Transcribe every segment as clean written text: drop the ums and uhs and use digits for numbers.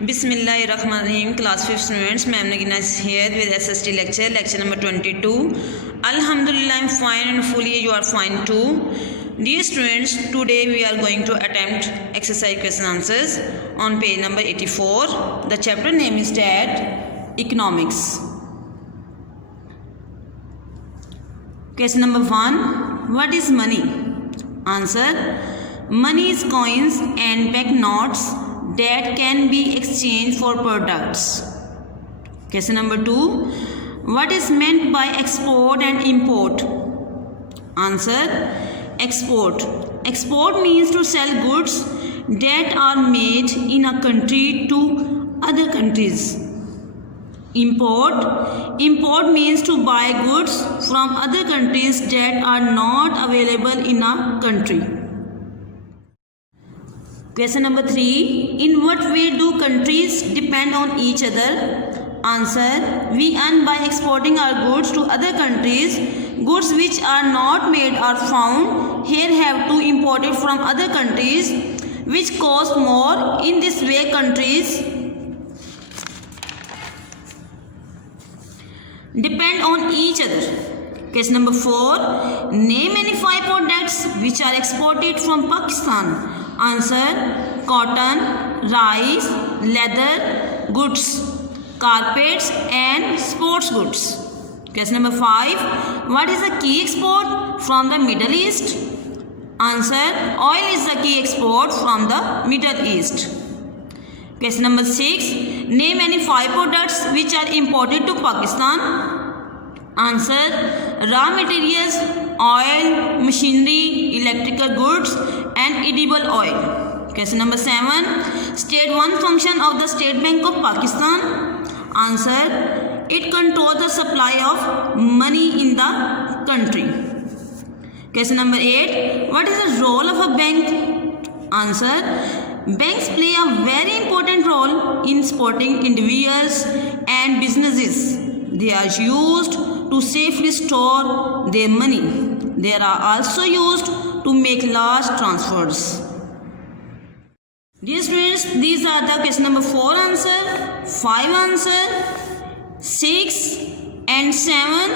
Bismillahirrahmanirrahim. Class 5 students, Ma'am Nagina is here with SST lecture number 22. Alhamdulillah, I'm fine and fully you are fine too. Dear students, today we are going to attempt exercise question answers on page number 84. The chapter name is Stat Economics. Question number 1. What is money? Answer. Money is coins and banknotes that can be exchanged for products. Question number 2. What is meant by export and import? Answer. Export. Export means to sell goods that are made in a country to other countries. Import. Import means to buy goods from other countries that are not available in a country. Question number 3. In what way do countries depend on each other? Answer. We earn by exporting our goods to other countries. Goods which are not made or found here have to import it from other countries, which cost more. In this way, countries depend on each other. Question number 4. Name any 5 products which are exported from Pakistan. Answer. Cotton, rice, leather goods, carpets and sports goods. Question number 5. What is the key export from the Middle East? Answer. Oil is the key export from the Middle East. Question number 6. Name any 5 products which are imported to Pakistan. Answer. Raw materials, oil, machinery, electrical goods and edible oil. Question number 7. State one function of the State Bank of Pakistan. Answer. It controls the supply of money in the country. Question number 8. What is the role of a bank? Answer. Banks play a very important role in supporting individuals and businesses. They are used to safely store their money. They are also used to make large transfers. Dear students, these are the question number 4 answer, 5 answer, 6 and 7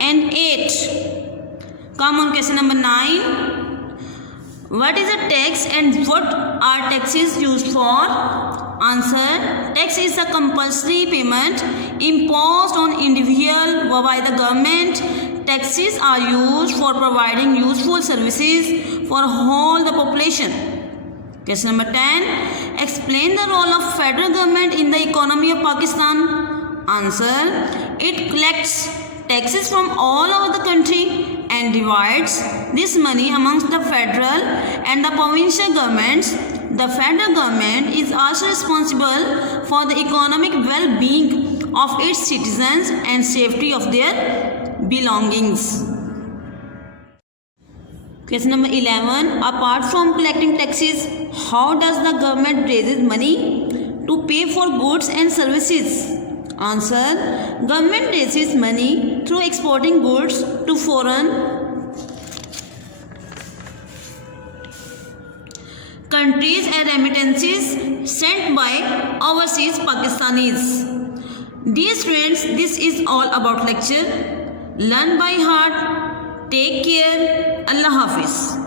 and 8. Come on, question number 9. What is a tax and what are taxes used for? Answer. Tax is a compulsory payment imposed on individual by the government. Taxes are used for providing useful services for all the population. Question number 10. Explain the role of federal government in the economy of Pakistan. Answer. It collects taxes from all over the country and divides this money amongst the federal and the provincial governments. The federal government is also responsible for the economic well-being of its citizens and safety of their belongings. Question number 11. Apart from collecting taxes, how does the government raises money to pay for goods and services? Answer. Government raises money through exporting goods to foreign countries and remittances sent by overseas Pakistanis. Dear students, this is all about lecture. Learn by heart. Take care. Allah Hafiz.